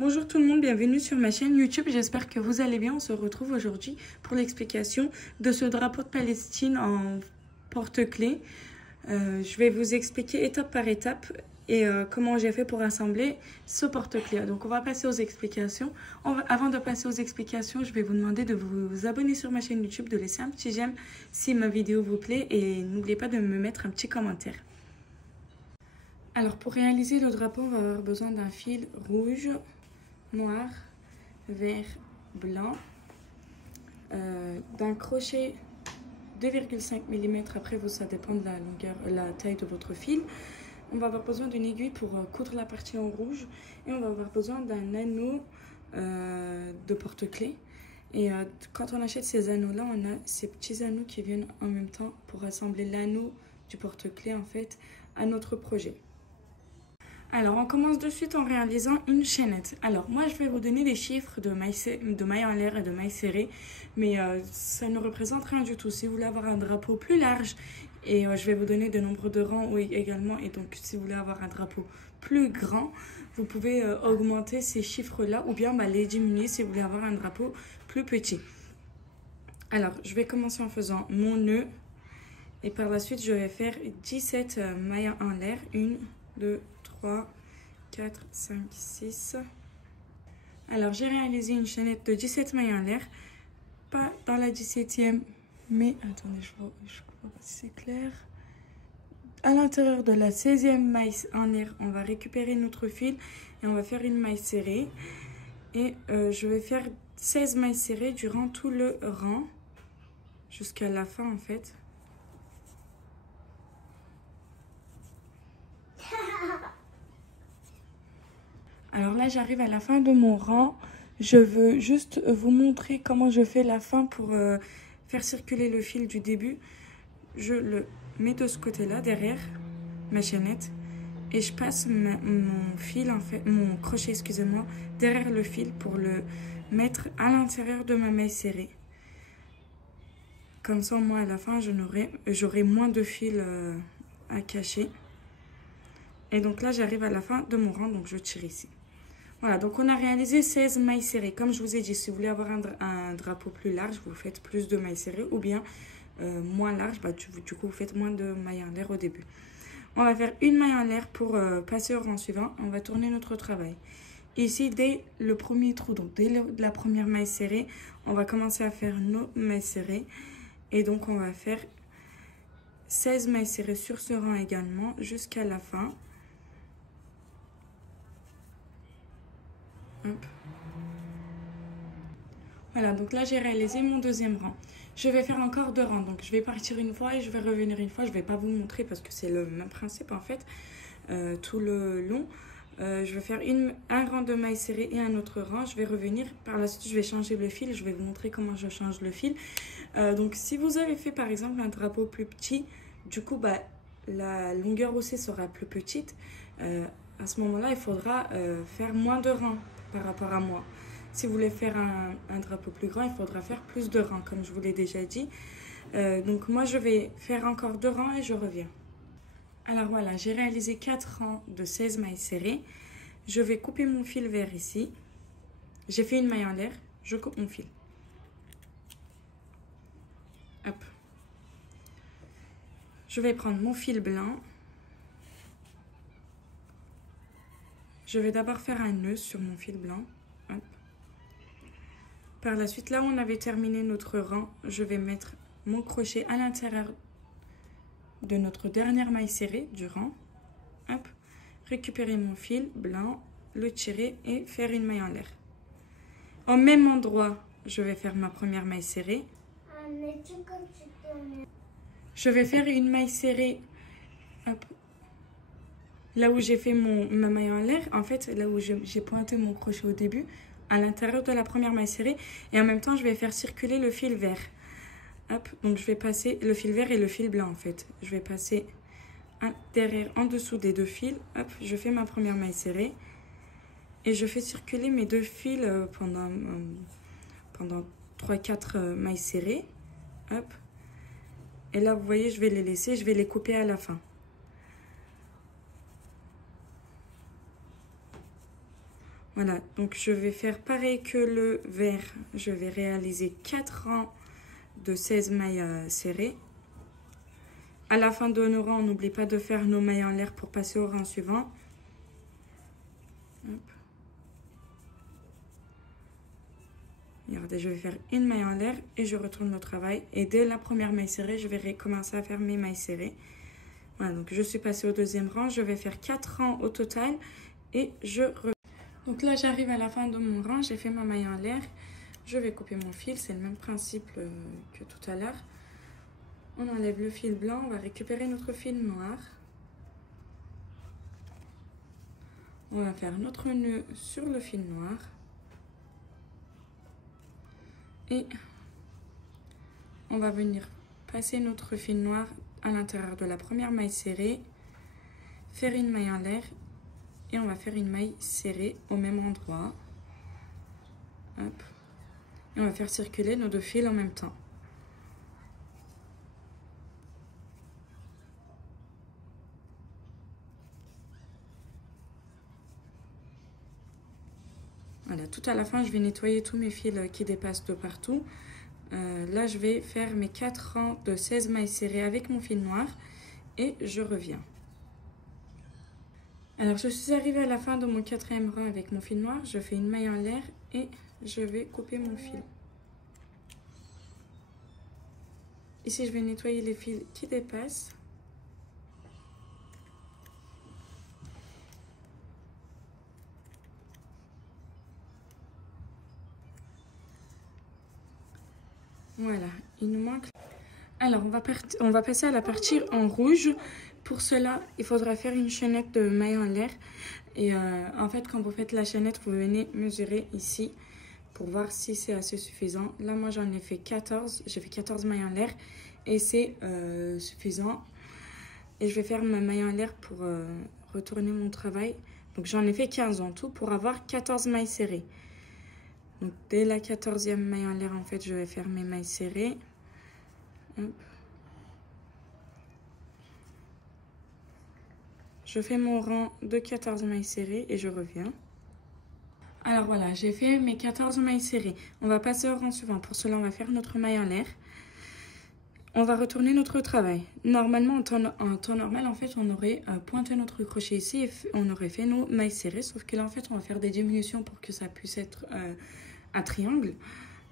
Bonjour tout le monde, bienvenue sur ma chaîne YouTube, j'espère que vous allez bien. On se retrouve aujourd'hui pour l'explication de ce drapeau de Palestine en porte-clés. Je vais vous expliquer étape par étape et comment j'ai fait pour assembler ce porte-clés. Donc on va passer aux explications. Avant de passer aux explications, je vais vous demander de vous abonner sur ma chaîne YouTube, de laisser un petit j'aime si ma vidéo vous plaît et n'oubliez pas de me mettre un petit commentaire. Alors pour réaliser le drapeau, on va avoir besoin d'un fil rouge, noir, vert, blanc, d'un crochet 2,5 mm, après vous ça dépend de la longueur, la taille de votre fil. On va avoir besoin d'une aiguille pour coudre la partie en rouge et on va avoir besoin d'un anneau de porte-clés. Et quand on achète ces anneaux-là, on a ces petits anneaux qui viennent en même temps pour assembler l'anneau du porte-clés en fait à notre projet. Alors, on commence de suite en réalisant une chaînette. Alors, moi, je vais vous donner des chiffres de mailles en l'air et de mailles serrées, mais ça ne représente rien du tout. Si vous voulez avoir un drapeau plus large, et je vais vous donner le nombre de rangs oui, également, et donc si vous voulez avoir un drapeau plus grand, vous pouvez augmenter ces chiffres-là, ou bien les diminuer si vous voulez avoir un drapeau plus petit. Alors, je vais commencer en faisant mon nœud, et par la suite, je vais faire 17 mailles en l'air, 1, 2, 3, 4, 5, 6. Alors, j'ai réalisé une chaînette de 17 mailles en l'air. Pas dans la 17e, mais attendez, je vois pas si c'est clair. À l'intérieur de la 16e maille en l'air, on va récupérer notre fil et on va faire une maille serrée. Et je vais faire 16 mailles serrées durant tout le rang, jusqu'à la fin en fait. Alors là, j'arrive à la fin de mon rang. Je veux juste vous montrer comment je fais la fin pour faire circuler le fil du début. Je le mets de ce côté-là, derrière ma chaînette. Et je passe mon fil, en fait, mon crochet, excusez-moi, derrière le fil pour le mettre à l'intérieur de ma maille serrée. Comme ça, moi, à la fin, j'aurai moins de fil à cacher. Et donc là, j'arrive à la fin de mon rang, donc je tire ici. Voilà, donc on a réalisé 16 mailles serrées. Comme je vous ai dit, si vous voulez avoir un drapeau plus large, vous faites plus de mailles serrées. Ou bien moins large, du coup, vous faites moins de mailles en l'air au début. On va faire une maille en l'air pour passer au rang suivant. On va tourner notre travail. Ici, dès le premier trou, donc dès la première maille serrée, on va commencer à faire nos mailles serrées. Et donc, on va faire 16 mailles serrées sur ce rang également jusqu'à la fin. Hop. Voilà, donc là j'ai réalisé mon deuxième rang. Je vais faire encore 2 rangs, donc je vais partir une fois et je vais revenir une fois. Je ne vais pas vous montrer parce que c'est le même principe en fait, tout le long. Je vais faire un rang de mailles serrées et un autre rang. Je vais revenir, par la suite je vais changer le fil. Je vais vous montrer comment je change le fil. Donc si vous avez fait par exemple un drapeau plus petit, du coup la longueur aussi sera plus petite. À ce moment-là, il faudra faire moins de rangs par rapport à moi. Si vous voulez faire un drapeau plus grand, il faudra faire plus de rangs, comme je vous l'ai déjà dit. Donc moi, je vais faire encore 2 rangs et je reviens. Alors voilà, j'ai réalisé 4 rangs de 16 mailles serrées. Je vais couper mon fil vert ici. J'ai fait une maille en l'air, je coupe mon fil. Hop. Je vais prendre mon fil blanc. Je vais d'abord faire un nœud sur mon fil blanc. Hop. Par la suite, là où on avait terminé notre rang, je vais mettre mon crochet à l'intérieur de notre dernière maille serrée du rang. Hop. Récupérer mon fil blanc, le tirer et faire une maille en l'air. Au même endroit, je vais faire ma première maille serrée. Je vais faire une maille serrée. Hop. Là où j'ai fait ma maille en l'air, en fait, là où j'ai pointé mon crochet au début, à l'intérieur de la première maille serrée. Et en même temps, je vais faire circuler le fil vert. Hop, donc je vais passer le fil vert et le fil blanc, en fait. Je vais passer derrière, en dessous des 2 fils. Hop, je fais ma première maille serrée. Et je fais circuler mes 2 fils pendant 3-4 mailles serrées. Hop. Et là, vous voyez, je vais les laisser, je vais les couper à la fin. Voilà, donc je vais faire pareil que le vert. Je vais réaliser 4 rangs de 16 mailles serrées. À la fin de nos rangs, on n'oublie pas de faire nos mailles en l'air pour passer au rang suivant. Hop. Regardez, je vais faire une maille en l'air et je retourne au travail. Et dès la première maille serrée, je vais recommencer à faire mes mailles serrées. Voilà, donc je suis passée au deuxième rang. Je vais faire 4 rangs au total et je reviens. Donc là, j'arrive à la fin de mon rang. J'ai fait ma maille en l'air. Je vais couper mon fil. C'est le même principe que tout à l'heure. On enlève le fil blanc, on va récupérer notre fil noir. On va faire notre nœud sur le fil noir. Et on va venir passer notre fil noir à l'intérieur de la première maille serrée, faire une maille en l'air et on va faire une maille serrée au même endroit. Hop. Et on va faire circuler nos deux fils en même temps. Voilà, tout à la fin, je vais nettoyer tous mes fils qui dépassent de partout. Là, je vais faire mes 4 rangs de 16 mailles serrées avec mon fil noir et je reviens. Alors, je suis arrivée à la fin de mon 4e rang avec mon fil noir. Je fais une maille en l'air et je vais couper mon fil. Ici, je vais nettoyer les fils qui dépassent. Voilà, il nous manque. Alors, on va passer à la partie en rouge. Pour cela, il faudra faire une chaînette de mailles en l'air. Et en fait, quand vous faites la chaînette, vous venez mesurer ici pour voir si c'est assez suffisant. Là, moi, j'en ai fait 14. J'ai fait 14 mailles en l'air et c'est suffisant. Et je vais faire ma maille en l'air pour retourner mon travail. Donc, j'en ai fait 15 en tout pour avoir 14 mailles serrées. Donc, dès la 14e maille en l'air, en fait, je vais faire mes mailles serrées. Hop. Je fais mon rang de 14 mailles serrées et je reviens. Alors voilà, j'ai fait mes 14 mailles serrées. On va passer au rang suivant. Pour cela, on va faire notre maille en l'air. On va retourner notre travail. Normalement, en temps normal, en fait, on aurait pointé notre crochet ici et on aurait fait nos mailles serrées. Sauf que là, en fait, on va faire des diminutions pour que ça puisse être un triangle.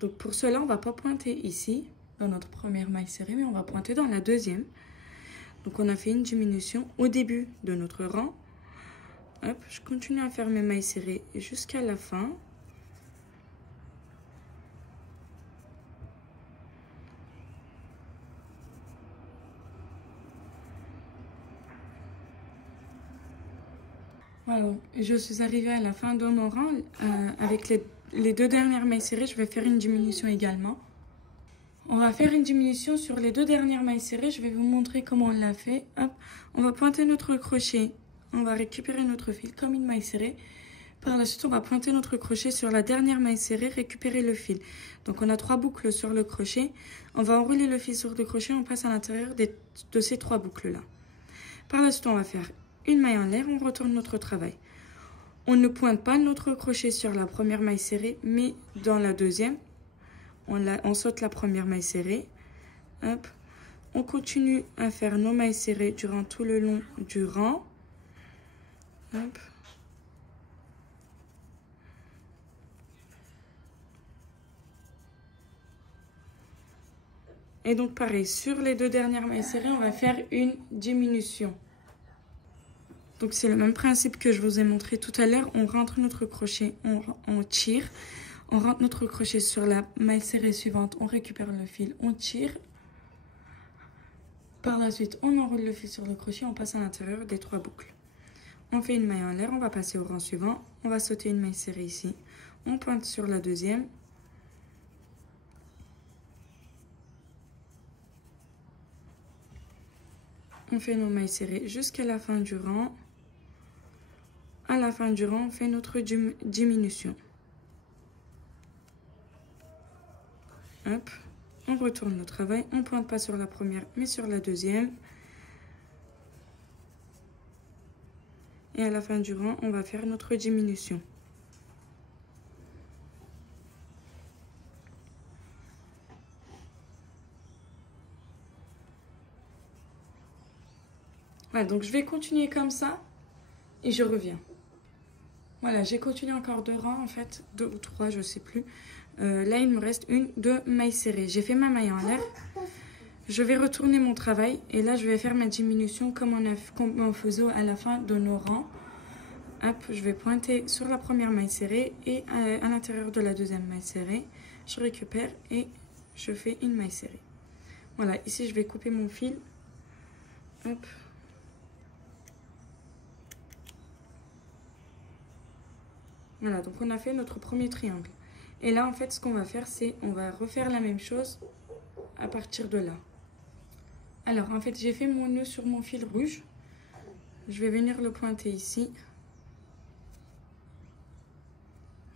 Donc, pour cela, on ne va pas pointer ici, dans notre première maille serrée, mais on va pointer dans la deuxième. Donc, on a fait une diminution au début de notre rang. Hop, je continue à faire mes mailles serrées jusqu'à la fin. Voilà, je suis arrivée à la fin de mon rang. Avec les 2 dernières mailles serrées, je vais faire une diminution également. On va faire une diminution sur les 2 dernières mailles serrées. Je vais vous montrer comment on l'a fait. Hop, on va pointer notre crochet. On va récupérer notre fil comme une maille serrée. Par la suite, on va pointer notre crochet sur la dernière maille serrée, récupérer le fil. Donc, on a 3 boucles sur le crochet. On va enrouler le fil sur le crochet. On passe à l'intérieur de ces 3 boucles-là. Par la suite, on va faire une maille en l'air. On retourne notre travail. On ne pointe pas notre crochet sur la première maille serrée, mais dans la deuxième. On saute la première maille serrée. Hop. On continue à faire nos mailles serrées durant tout le long du rang. Hop. Et donc pareil, sur les 2 dernières mailles serrées, on va faire une diminution. Donc c'est le même principe que je vous ai montré tout à l'heure. On rentre notre crochet, on tire. On rentre notre crochet sur la maille serrée suivante, on récupère le fil, on tire. Par la suite, on enroule le fil sur le crochet, on passe à l'intérieur des 3 boucles. On fait une maille en l'air, on va passer au rang suivant. On va sauter une maille serrée ici. On pointe sur la deuxième. On fait nos mailles serrées jusqu'à la fin du rang. À la fin du rang, on fait notre diminution. Hop, on retourne le travail. On ne pointe pas sur la première, mais sur la deuxième. Et à la fin du rang, on va faire notre diminution. Voilà, donc je vais continuer comme ça et je reviens. Voilà, j'ai continué encore 2 rangs en fait, 2 ou 3, je sais plus. Là, il me reste 2 mailles serrées. J'ai fait ma maille en l'air. Je vais retourner mon travail et là, je vais faire ma diminution comme on faisait à la fin de nos rangs. Hop, je vais pointer sur la première maille serrée et à l'intérieur de la deuxième maille serrée, je récupère et je fais une maille serrée. Voilà, ici, je vais couper mon fil. Hop. Voilà, donc on a fait notre premier triangle. Et là, en fait, ce qu'on va faire, c'est on va refaire la même chose à partir de là. Alors, en fait, j'ai fait mon nœud sur mon fil rouge. Je vais venir le pointer ici.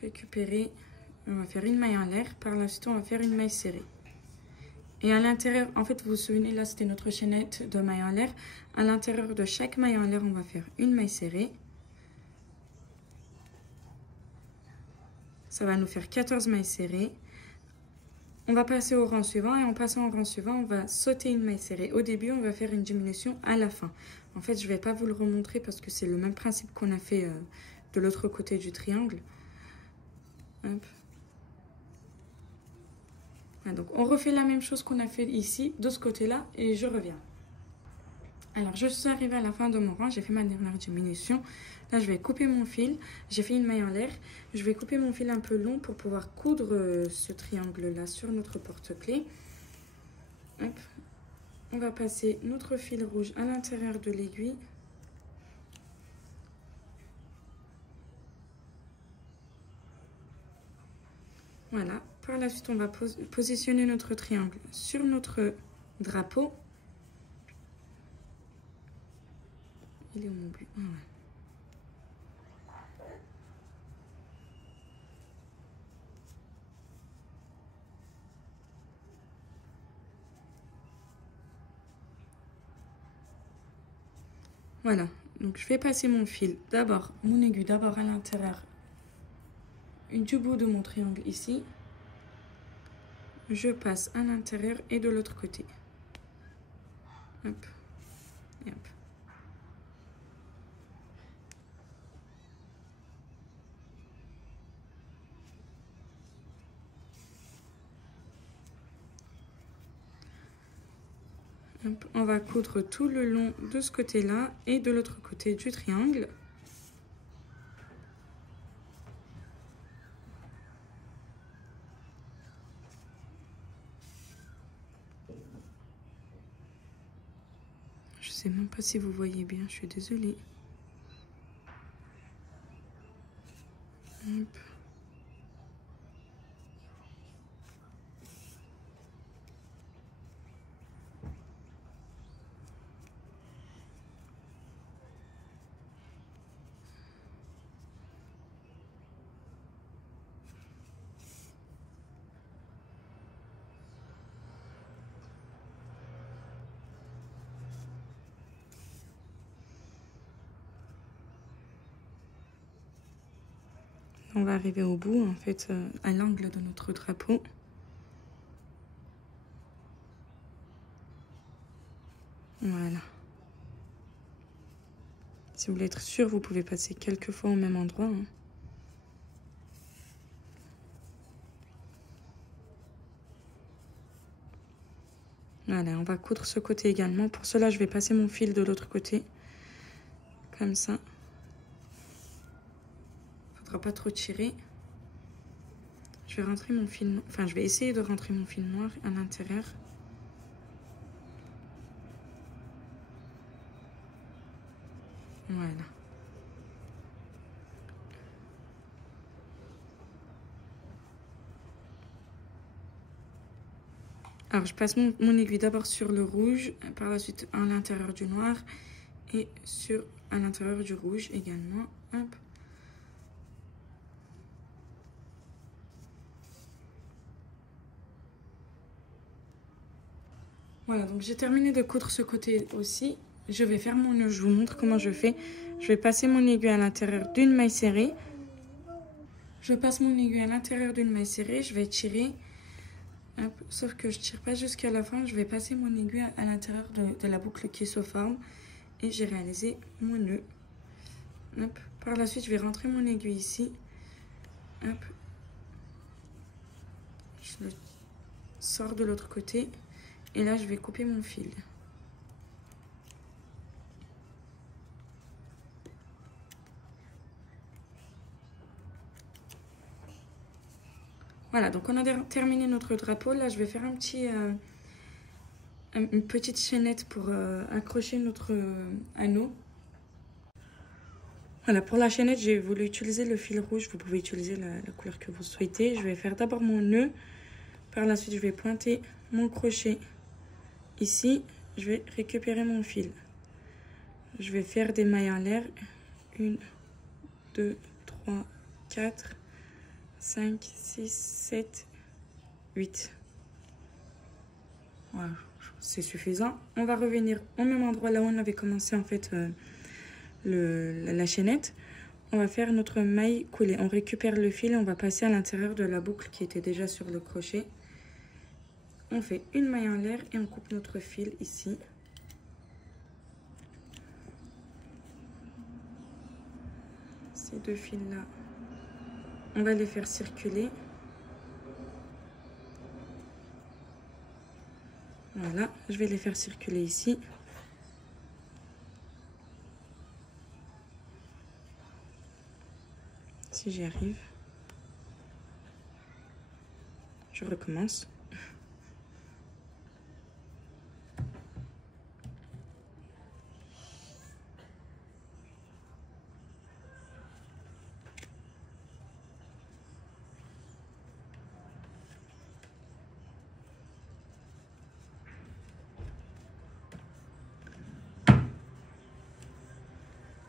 Récupérer. On va faire une maille en l'air. Par la suite, on va faire une maille serrée. Et à l'intérieur, en fait, vous vous souvenez, là, c'était notre chaînette de maille en l'air. À l'intérieur de chaque maille en l'air, on va faire une maille serrée. Ça va nous faire 14 mailles serrées. On va passer au rang suivant et en passant au rang suivant, on va sauter une maille serrée. Au début, on va faire une diminution à la fin. En fait, je ne vais pas vous le remontrer parce que c'est le même principe qu'on a fait de l'autre côté du triangle. Hop. Voilà, donc on refait la même chose qu'on a fait ici, de ce côté-là, et je reviens. Alors, je suis arrivée à la fin de mon rang, j'ai fait ma dernière diminution. Là, je vais couper mon fil. J'ai fait une maille en l'air. Je vais couper mon fil un peu long pour pouvoir coudre ce triangle-là sur notre porte-clés. Hop. On va passer notre fil rouge à l'intérieur de l'aiguille. Voilà. Par la suite, on va positionner notre triangle sur notre drapeau. Il est où mon but? Ouais. Voilà, donc je vais passer mon fil, d'abord mon aiguille, d'abord à l'intérieur du bout de mon triangle ici. Je passe à l'intérieur et de l'autre côté. Hop, et hop. Hop, on va coudre tout le long de ce côté-là et de l'autre côté du triangle. Je sais même pas si vous voyez bien, je suis désolée. Hop. On va arriver au bout, en fait, à l'angle de notre drapeau. Voilà. Si vous voulez être sûr, vous pouvez passer quelques fois au même endroit. Hein. Voilà, on va coudre ce côté également. Pour cela, je vais passer mon fil de l'autre côté. Comme ça. Faudra pas trop tirer. Je vais rentrer mon fil, enfin je vais essayer de rentrer mon fil noir à l'intérieur. Voilà. Alors je passe mon aiguille d'abord sur le rouge, par la suite à l'intérieur du noir et à l'intérieur du rouge également. Hop. Voilà, donc j'ai terminé de coudre ce côté aussi. Je vais faire mon nœud, je vous montre comment je fais. Je vais passer mon aiguille à l'intérieur d'une maille serrée. Je passe mon aiguille à l'intérieur d'une maille serrée, je vais tirer. Hop, sauf que je tire pas jusqu'à la fin, je vais passer mon aiguille à l'intérieur de la boucle qui se forme. et j'ai réalisé mon nœud. Hop. Par la suite, je vais rentrer mon aiguille ici. Hop. Je le sors de l'autre côté et là, je vais couper mon fil. Voilà, donc on a terminé notre drapeau. Là, je vais faire une petite chaînette pour accrocher notre anneau. Voilà, pour la chaînette, j'ai voulu utiliser le fil rouge. Vous pouvez utiliser la couleur que vous souhaitez. Je vais faire d'abord mon nœud. Par la suite, je vais pointer mon crochet ici. Je vais récupérer mon fil. Je vais faire des mailles en l'air. 1, 2, 3, 4, 5, 6, 7, 8. Voilà, c'est suffisant. On va revenir au même endroit là où on avait commencé en fait la chaînette. On va faire notre maille coulée. On récupère le fil et on va passer à l'intérieur de la boucle qui était déjà sur le crochet. On fait une maille en l'air et on coupe notre fil ici. Ces deux fils là, on va les faire circuler. Voilà, je vais les faire circuler ici. Si j'y arrive, je recommence.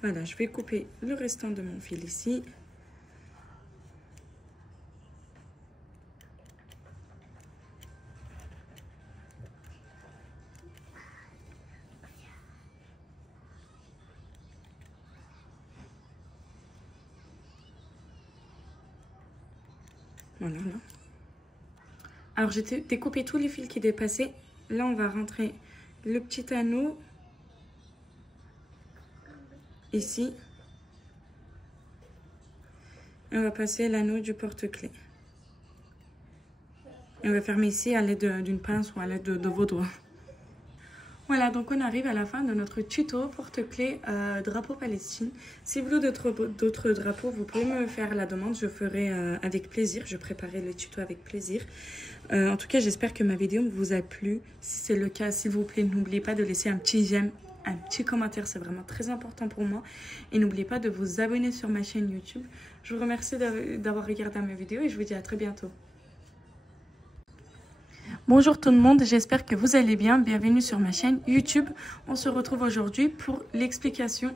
Voilà, je vais couper le restant de mon fil ici. Voilà, là. Alors, j'ai découpé tous les fils qui dépassaient. Là, on va rentrer le petit anneau ici. Et on va passer l'anneau du porte-clés. Et on va fermer ici à l'aide d'une pince ou à l'aide de vos doigts. Voilà, donc on arrive à la fin de notre tuto porte-clés drapeau Palestine. Si vous voulez d'autres drapeaux, vous pouvez me faire la demande. Je ferai avec plaisir. Je préparerai le tuto avec plaisir. En tout cas, j'espère que ma vidéo vous a plu. Si c'est le cas, s'il vous plaît, n'oubliez pas de laisser un petit j'aime, un petit commentaire. C'est vraiment très important pour moi. Et n'oubliez pas de vous abonner sur ma chaîne YouTube. Je vous remercie d'avoir regardé mes vidéos et je vous dis à très bientôt. Bonjour tout le monde, j'espère que vous allez bien. Bienvenue sur ma chaîne YouTube. On se retrouve aujourd'hui pour l'explication